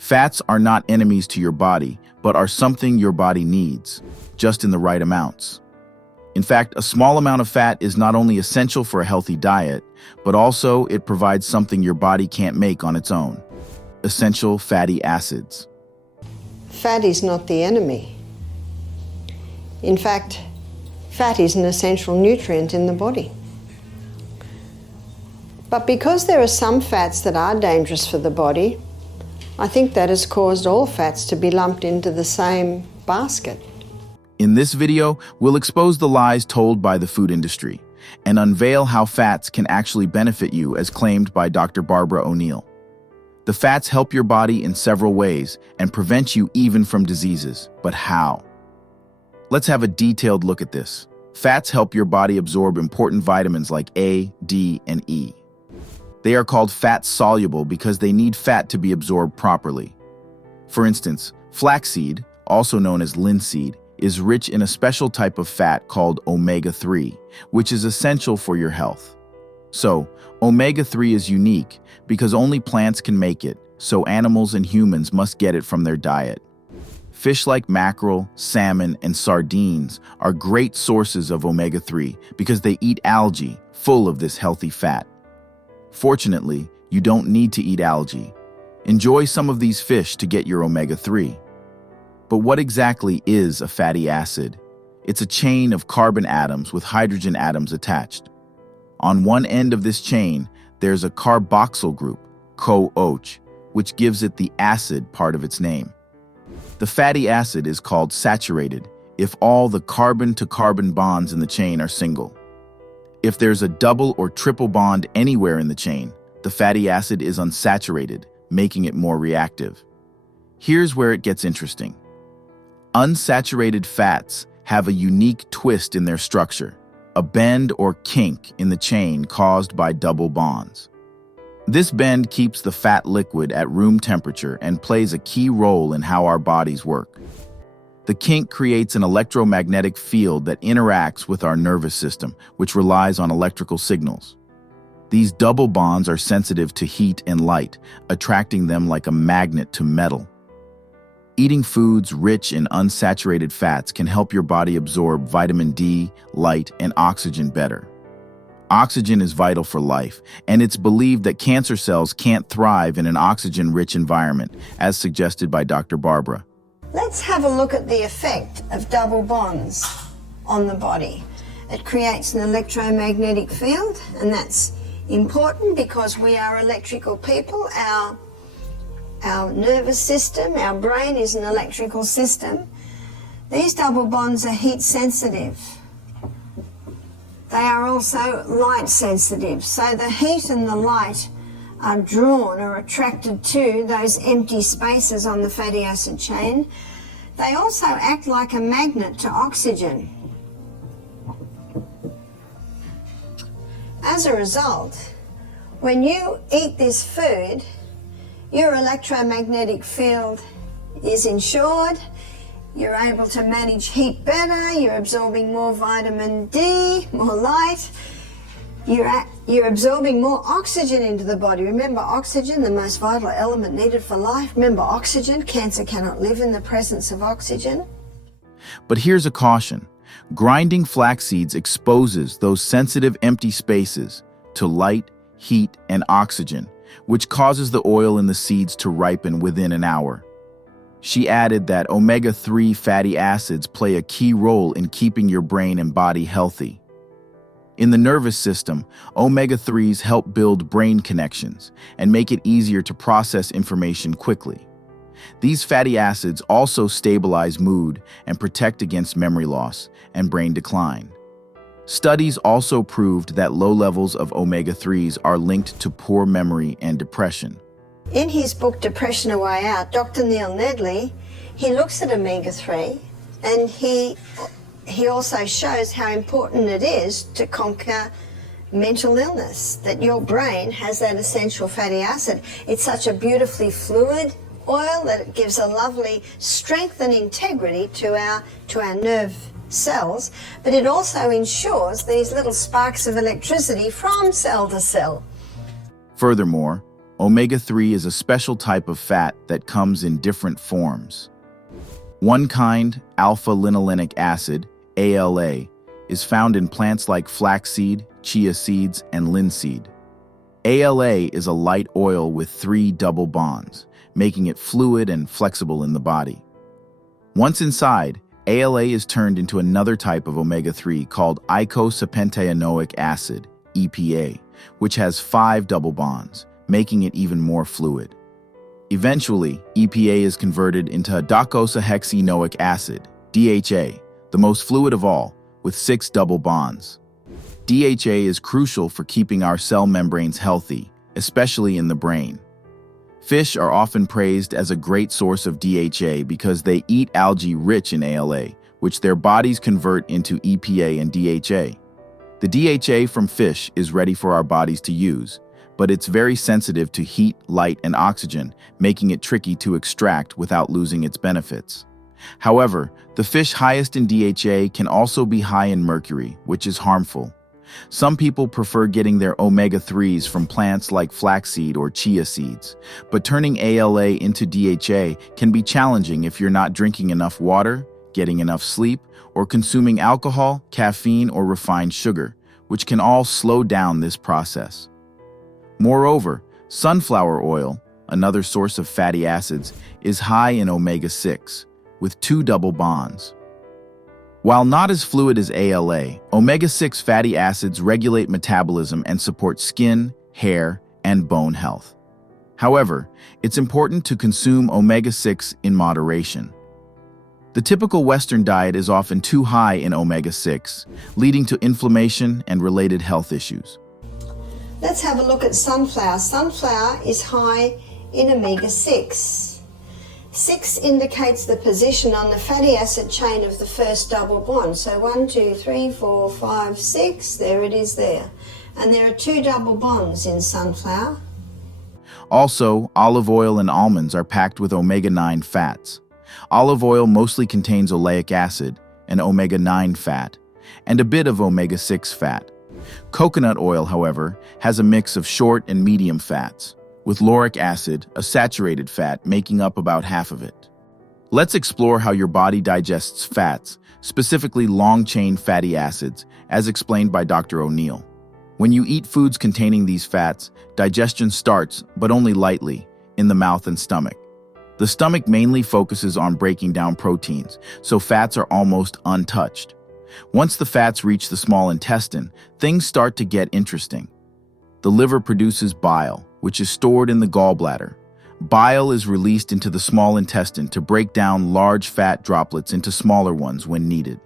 Fats are not enemies to your body, but are something your body needs, just in the right amounts. In fact, a small amount of fat is not only essential for a healthy diet, but also it provides something your body can't make on its own: essential fatty acids. Fat is not the enemy. In fact, fat is an essential nutrient in the body. But because there are some fats that are dangerous for the body, I think that has caused all fats to be lumped into the same basket. In this video, we'll expose the lies told by the food industry and unveil how fats can actually benefit you, as claimed by Dr. Barbara O'Neill. The fats help your body in several ways and prevent you even from diseases. But how? Let's have a detailed look at this. Fats help your body absorb important vitamins like A, D, and E. They are called fat-soluble because they need fat to be absorbed properly. For instance, flaxseed, also known as linseed, is rich in a special type of fat called omega-3, which is essential for your health. So, omega-3 is unique because only plants can make it, so animals and humans must get it from their diet. Fish like mackerel, salmon, and sardines are great sources of omega-3 because they eat algae full of this healthy fat. Fortunately, you don't need to eat algae. Enjoy some of these fish to get your omega-3. But what exactly is a fatty acid? It's a chain of carbon atoms with hydrogen atoms attached. On one end of this chain, there's a carboxyl group, COOH, which gives it the acid part of its name. The fatty acid is called saturated if all the carbon-to-carbon bonds in the chain are single. If there's a double or triple bond anywhere in the chain, the fatty acid is unsaturated, making it more reactive. Here's where it gets interesting. Unsaturated fats have a unique twist in their structure, a bend or kink in the chain caused by double bonds. This bend keeps the fat liquid at room temperature and plays a key role in how our bodies work. The kink creates an electromagnetic field that interacts with our nervous system, which relies on electrical signals. These double bonds are sensitive to heat and light, attracting them like a magnet to metal. Eating foods rich in unsaturated fats can help your body absorb vitamin D, light, and oxygen better. Oxygen is vital for life, and it's believed that cancer cells can't thrive in an oxygen-rich environment, as suggested by Dr. Barbara. Let's have a look at the effect of double bonds on the body. It creates an electromagnetic field, and that's important because we are electrical people. Our nervous system, our brain is an electrical system. These double bonds are heat sensitive. They are also light sensitive, so the heat and the light are drawn or attracted to those empty spaces on the fatty acid chain. They also act like a magnet to oxygen. As a result, when you eat this food, your electromagnetic field is ensured, you're able to manage heat better, you're absorbing more vitamin D, more light, you're absorbing more oxygen into the body. Remember, oxygen, the most vital element needed for life. Remember, oxygen, cancer cannot live in the presence of oxygen. But here's a caution. Grinding flax seeds exposes those sensitive empty spaces to light, heat, and oxygen, which causes the oil in the seeds to ripen within an hour. She added that omega-3 fatty acids play a key role in keeping your brain and body healthy. In the nervous system, omega-3s help build brain connections and make it easier to process information quickly. These fatty acids also stabilize mood and protect against memory loss and brain decline. Studies also proved that low levels of omega-3s are linked to poor memory and depression. In his book, Depression: A Way Out, Dr. Neil Nedley, he looks at omega-3 and he also shows how important it is to conquer mental illness, that your brain has that essential fatty acid. It's such a beautifully fluid oil that it gives a lovely strength and integrity to our nerve cells, but it also ensures these little sparks of electricity from cell to cell. Furthermore, omega-3 is a special type of fat that comes in different forms. One kind, alpha-linolenic acid, ALA, is found in plants like flaxseed, chia seeds, and linseed. ALA is a light oil with 3 double bonds, making it fluid and flexible in the body. Once inside, ALA is turned into another type of omega-3 called eicosapentaenoic acid, EPA, which has 5 double bonds, making it even more fluid. Eventually, EPA is converted into docosahexaenoic acid, DHA, the most fluid of all, with 6 double bonds. DHA is crucial for keeping our cell membranes healthy, especially in the brain. Fish are often praised as a great source of DHA because they eat algae rich in ALA, which their bodies convert into EPA and DHA. The DHA from fish is ready for our bodies to use, but it's very sensitive to heat, light, and oxygen, making it tricky to extract without losing its benefits. However, the fish highest in DHA can also be high in mercury, which is harmful. Some people prefer getting their omega-3s from plants like flaxseed or chia seeds, but turning ALA into DHA can be challenging if you're not drinking enough water, getting enough sleep, or consuming alcohol, caffeine, or refined sugar, which can all slow down this process. Moreover, sunflower oil, another source of fatty acids, is high in omega-6, with 2 double bonds. While not as fluid as ALA, omega-6 fatty acids regulate metabolism and support skin, hair, and bone health. However, it's important to consume omega-6 in moderation. The typical Western diet is often too high in omega-6, leading to inflammation and related health issues. Let's have a look at sunflower. Sunflower is high in omega-6. 6 indicates the position on the fatty acid chain of the first double bond. So 1, 2, 3, 4, 5, 6, there it is there. And there are 2 double bonds in sunflower. Also, olive oil and almonds are packed with omega-9 fats. Olive oil mostly contains oleic acid, an omega-9 fat, and a bit of omega-6 fat. Coconut oil, however, has a mix of short and medium fats, with lauric acid, a saturated fat, making up about half of it. Let's explore how your body digests fats, specifically long-chain fatty acids, as explained by Dr. O'Neill. When you eat foods containing these fats, digestion starts, but only lightly, in the mouth and stomach. The stomach mainly focuses on breaking down proteins, so fats are almost untouched. Once the fats reach the small intestine, things start to get interesting. The liver produces bile, which is stored in the gallbladder. Bile is released into the small intestine to break down large fat droplets into smaller ones when needed.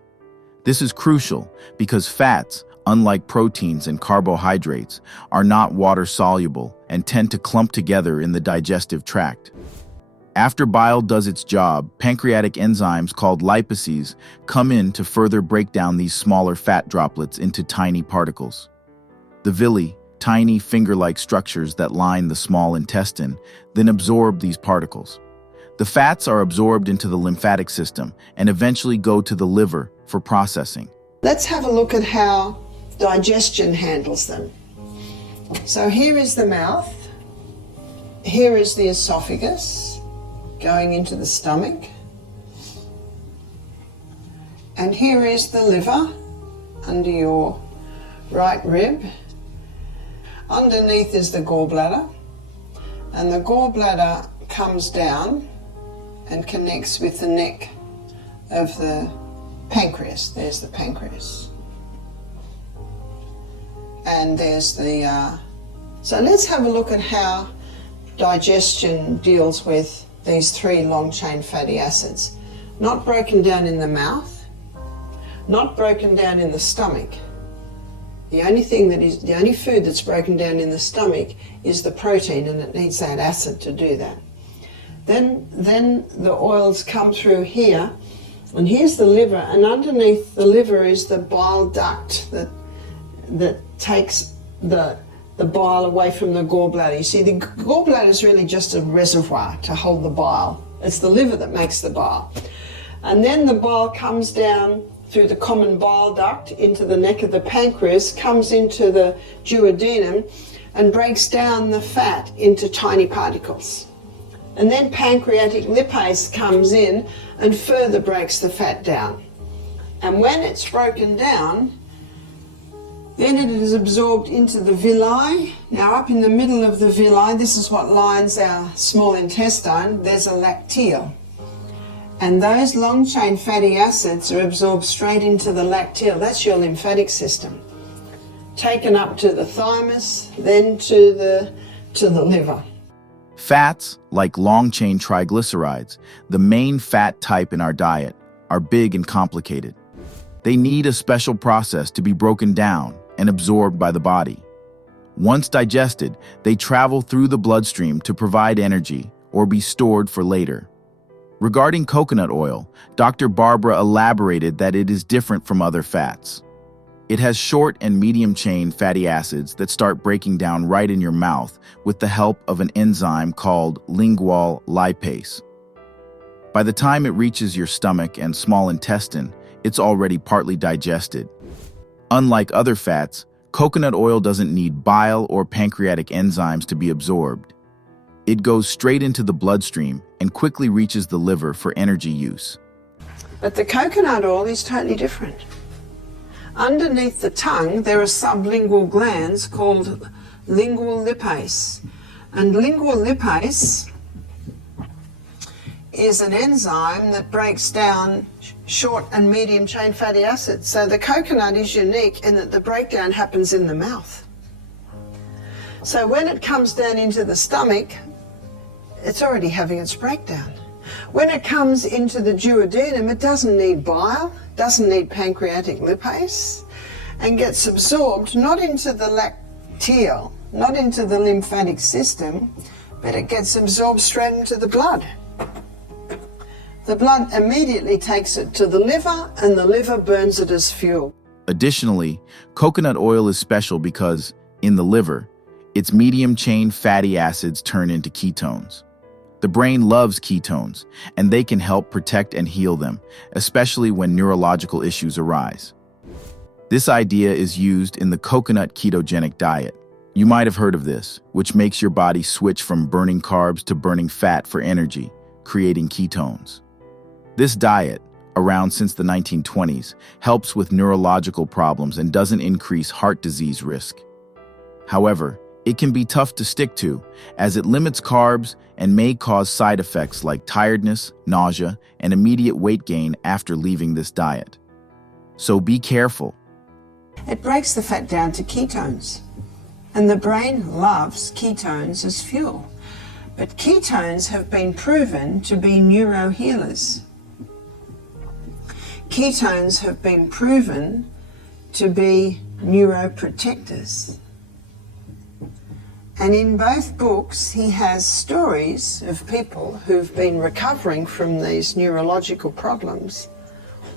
This is crucial because fats, unlike proteins and carbohydrates, are not water-soluble and tend to clump together in the digestive tract. After bile does its job, pancreatic enzymes called lipases come in to further break down these smaller fat droplets into tiny particles. The villi, tiny finger-like structures that line the small intestine, then absorb these particles. The fats are absorbed into the lymphatic system and eventually go to the liver for processing. Let's have a look at how digestion handles them. So here is the mouth, here is the esophagus, going into the stomach, and here is the liver under your right rib. Underneath is the gallbladder, and the gallbladder comes down and connects with the neck of the pancreas. There's the pancreas. And there's the... So let's have a look at how digestion deals with these 3 long-chain fatty acids. Not broken down in the mouth, not broken down in the stomach. The only food that's broken down in the stomach is the protein, and it needs that acid to do that. Then the oils come through here, and here's the liver, and underneath the liver is the bile duct that takes the bile away from the gallbladder. You see, the gallbladder is really just a reservoir to hold the bile. It's the liver that makes the bile. And then the bile comes down through the common bile duct into the neck of the pancreas, comes into the duodenum, and breaks down the fat into tiny particles. And then pancreatic lipase comes in and further breaks the fat down. And when it's broken down, then it is absorbed into the villi. Now up in the middle of the villi, this is what lines our small intestine, there's a lacteal. And those long-chain fatty acids are absorbed straight into the lacteal. That's your lymphatic system. Taken up to the thymus, then to the liver. Fats, like long-chain triglycerides, the main fat type in our diet, are big and complicated. They need a special process to be broken down and absorbed by the body. Once digested, they travel through the bloodstream to provide energy or be stored for later. Regarding coconut oil, Dr. Barbara elaborated that it is different from other fats. It has short and medium-chain fatty acids that start breaking down right in your mouth with the help of an enzyme called lingual lipase. By the time it reaches your stomach and small intestine, it's already partly digested. Unlike other fats, coconut oil doesn't need bile or pancreatic enzymes to be absorbed. It goes straight into the bloodstream and quickly reaches the liver for energy use. But the coconut oil is totally different. Underneath the tongue, there are sublingual glands called lingual lipase. And lingual lipase is an enzyme that breaks down short and medium chain fatty acids. So the coconut is unique in that the breakdown happens in the mouth. So when it comes down into the stomach, it's already having its breakdown. When it comes into the duodenum, it doesn't need bile, doesn't need pancreatic lipase, and gets absorbed not into the lacteal, not into the lymphatic system, but it gets absorbed straight into the blood. The blood immediately takes it to the liver, and the liver burns it as fuel. Additionally, coconut oil is special because, in the liver, its medium-chain fatty acids turn into ketones. The brain loves ketones, and they can help protect and heal them, especially when neurological issues arise. This idea is used in the coconut ketogenic diet. You might have heard of this, which makes your body switch from burning carbs to burning fat for energy, creating ketones. This diet, around since the 1920s, helps with neurological problems and doesn't increase heart disease risk. However, it can be tough to stick to, as it limits carbs and may cause side effects like tiredness, nausea, and immediate weight gain after leaving this diet. So be careful. It breaks the fat down to ketones, and the brain loves ketones as fuel. But ketones have been proven to be neurohealers. Ketones have been proven to be neuroprotectors. And in both books, he has stories of people who've been recovering from these neurological problems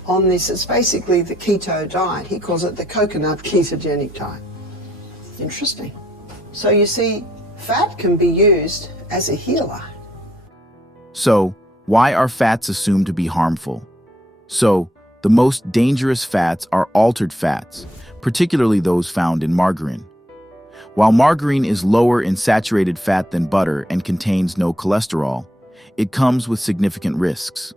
on this. It's basically the keto diet. He calls it the coconut ketogenic diet. Interesting. So you see, fat can be used as a healer. So, why are fats assumed to be harmful? So, the most dangerous fats are altered fats, particularly those found in margarine. While margarine is lower in saturated fat than butter and contains no cholesterol, it comes with significant risks.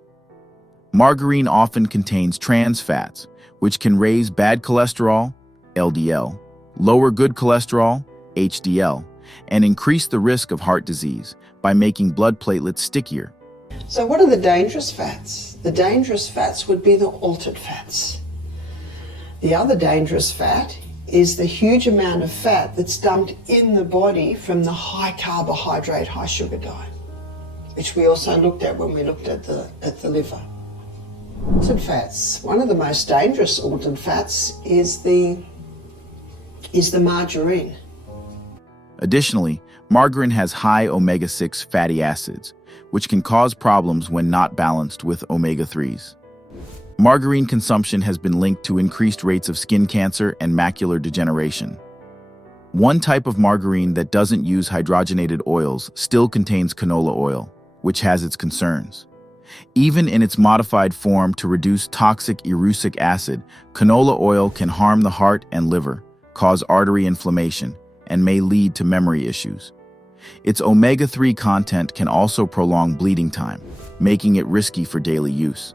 Margarine often contains trans fats, which can raise bad cholesterol, LDL, lower good cholesterol, HDL, and increase the risk of heart disease by making blood platelets stickier. So what are the dangerous fats? The dangerous fats would be the altered fats. The other dangerous fat is the huge amount of fat that's dumped in the body from the high carbohydrate, high sugar diet, which we also looked at when we looked at the liver. Altered fats. One of the most dangerous altered fats is the margarine. Additionally, margarine has high omega-6 fatty acids, which can cause problems when not balanced with omega-3s. Margarine consumption has been linked to increased rates of skin cancer and macular degeneration. One type of margarine that doesn't use hydrogenated oils still contains canola oil, which has its concerns. Even in its modified form to reduce toxic erucic acid, canola oil can harm the heart and liver, cause artery inflammation, and may lead to memory issues. Its omega-3 content can also prolong bleeding time, making it risky for daily use.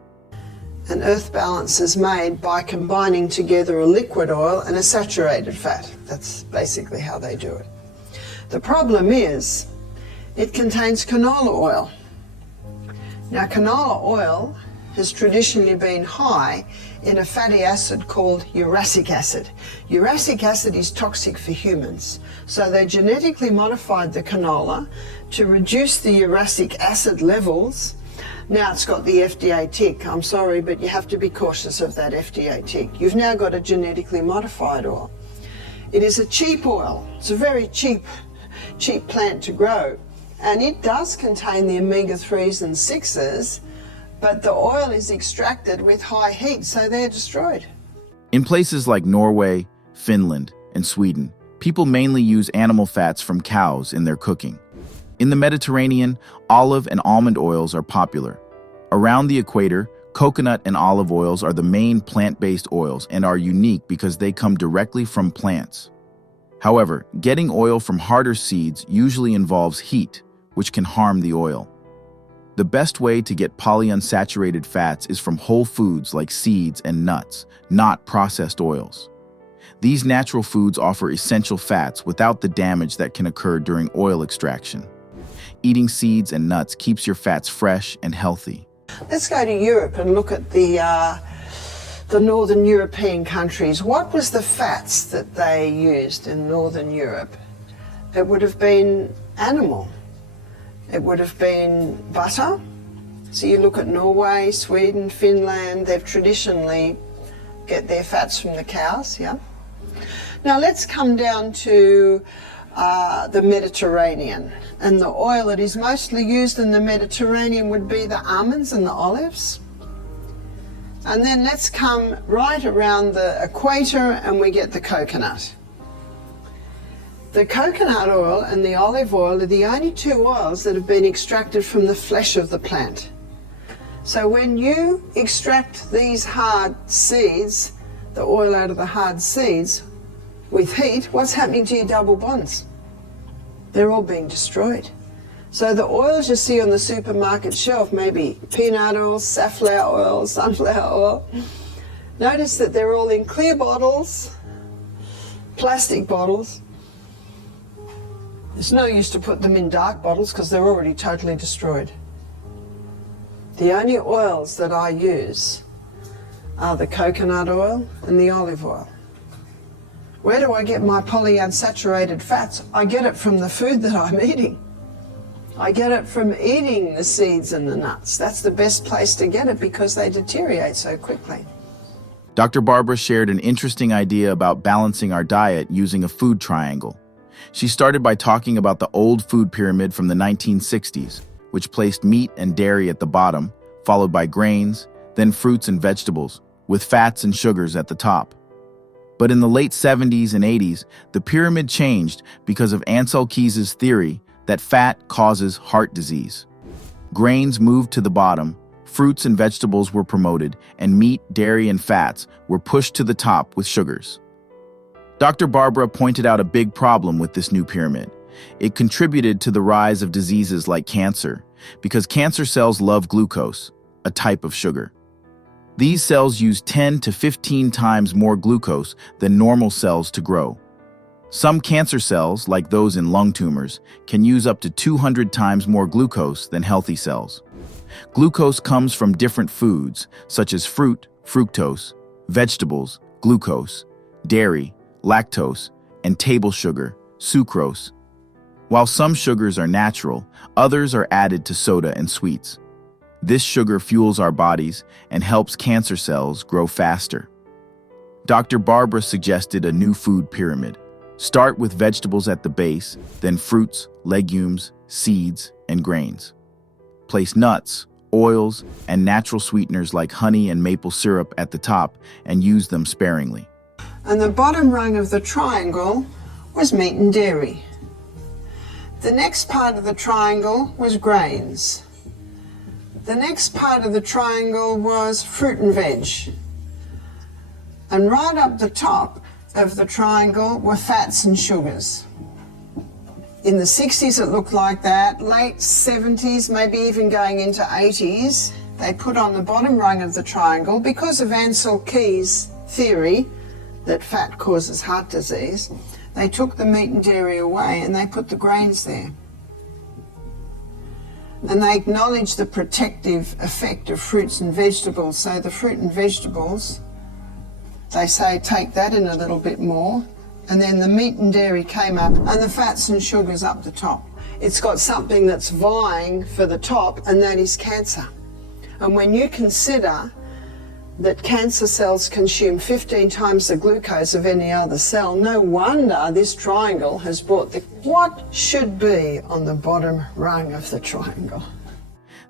An earth balance is made by combining together a liquid oil and a saturated fat. That's basically how they do it. The problem is it contains canola oil. Now, canola oil has traditionally been high in a fatty acid called uric acid. Uric acid is toxic for humans, so they genetically modified the canola to reduce the uric acid levels. Now it's got the FDA tick. I'm sorry, but you have to be cautious of that FDA tick. You've now got a genetically modified oil. It is a cheap oil. It's a very cheap plant to grow. And it does contain the omega-3s and 6s, but the oil is extracted with high heat, so they're destroyed. In places like Norway, Finland, and Sweden, people mainly use animal fats from cows in their cooking. In the Mediterranean, olive and almond oils are popular. Around the equator, coconut and olive oils are the main plant-based oils and are unique because they come directly from plants. However, getting oil from harder seeds usually involves heat, which can harm the oil. The best way to get polyunsaturated fats is from whole foods like seeds and nuts, not processed oils. These natural foods offer essential fats without the damage that can occur during oil extraction. Eating seeds and nuts keeps your fats fresh and healthy. Let's go to Europe and look at the Northern European countries. What was the fats that they used in Northern Europe? It would have been animal. It would have been butter. So you look at Norway, Sweden, Finland, they've traditionally get their fats from the cows, yeah? Now let's come down to the Mediterranean. And the oil that is mostly used in the Mediterranean would be the almonds and the olives. And then let's come right around the equator and we get the coconut. The coconut oil and the olive oil are the only two oils that have been extracted from the flesh of the plant. So when you extract these hard seeds, the oil out of the hard seeds, with heat, what's happening to your double bonds? They're all being destroyed. So the oils you see on the supermarket shelf, maybe peanut oil, safflower oil, sunflower oil, notice that they're all in clear bottles, plastic bottles. It's no use to put them in dark bottles because they're already totally destroyed. The only oils that I use are the coconut oil and the olive oil. Where do I get my polyunsaturated fats? I get it from the food that I'm eating. I get it from eating the seeds and the nuts. That's the best place to get it because they deteriorate so quickly. Dr. Barbara shared an interesting idea about balancing our diet using a food triangle. She started by talking about the old food pyramid from the 1960s, which placed meat and dairy at the bottom, followed by grains, then fruits and vegetables, with fats and sugars at the top. But in the late 70s and 80s, the pyramid changed because of Ancel Keys's theory that fat causes heart disease. Grains moved to the bottom, fruits and vegetables were promoted, and meat, dairy, and fats were pushed to the top with sugars. Dr. Barbara pointed out a big problem with this new pyramid. It contributed to the rise of diseases like cancer, because cancer cells love glucose, a type of sugar. These cells use 10 to 15 times more glucose than normal cells to grow. Some cancer cells, like those in lung tumors, can use up to 200 times more glucose than healthy cells. Glucose comes from different foods, such as fruit, fructose, vegetables, glucose, dairy, lactose, and table sugar, sucrose. While some sugars are natural, others are added to soda and sweets. This sugar fuels our bodies and helps cancer cells grow faster. Dr. Barbara suggested a new food pyramid. Start with vegetables at the base, then fruits, legumes, seeds, and grains. Place nuts, oils, and natural sweeteners like honey and maple syrup at the top and use them sparingly. And the bottom rung of the triangle was meat and dairy. The next part of the triangle was grains. The next part of the triangle was fruit and veg. And right up the top of the triangle were fats and sugars. In the 60s it looked like that, late 70s, maybe even going into 80s, they put on the bottom rung of the triangle, because of Ansel Keys' theory that fat causes heart disease, they took the meat and dairy away and they put the grains there. And they acknowledged the protective effect of fruits and vegetables. So the fruit and vegetables, they say take that in a little bit more, and then the meat and dairy came up and the fats and sugars up the top. It's got something that's vying for the top, and that is cancer. And when you consider that cancer cells consume 15 times the glucose of any other cell, no wonder this triangle has brought what should be on the bottom rung of the triangle.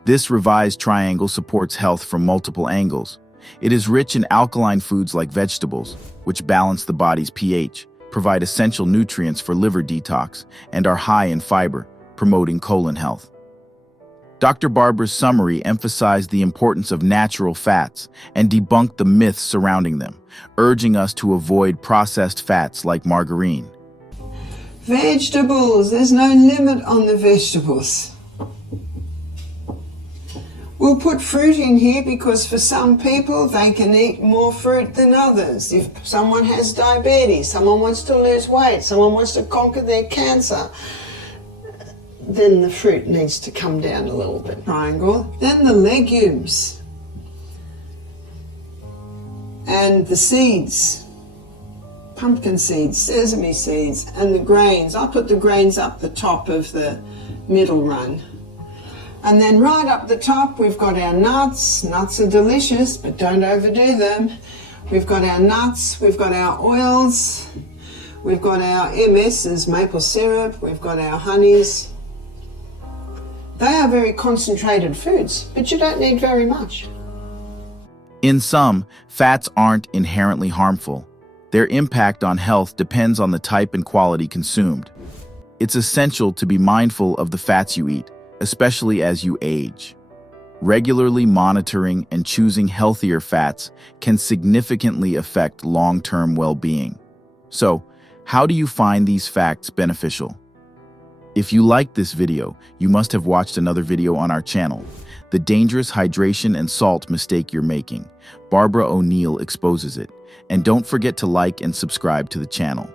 This revised triangle supports health from multiple angles. It is rich in alkaline foods like vegetables, which balance the body's pH, provide essential nutrients for liver detox, and are high in fiber, promoting colon health. Dr. Barbra's summary emphasized the importance of natural fats and debunked the myths surrounding them, urging us to avoid processed fats like margarine. Vegetables, there's no limit on the vegetables. We'll put fruit in here because for some people they can eat more fruit than others. If someone has diabetes, someone wants to lose weight, someone wants to conquer their cancer, then the fruit needs to come down a little bit. Triangle. Then the legumes and the seeds, pumpkin seeds, sesame seeds, and the grains. I put the grains up the top of the middle run. And then right up the top we've got our nuts. Nuts are delicious, but don't overdo them. We've got our nuts, we've got our oils, we've got our MS's, maple syrup, we've got our honeys. They are very concentrated foods, but you don't need very much. In sum, fats aren't inherently harmful. Their impact on health depends on the type and quality consumed. It's essential to be mindful of the fats you eat, especially as you age. Regularly monitoring and choosing healthier fats can significantly affect long-term well-being. So, how do you find these facts beneficial? If you liked this video, you must have watched another video on our channel, The Dangerous Hydration and Salt Mistake You're Making. Barbara O'Neill exposes it. And don't forget to like and subscribe to the channel.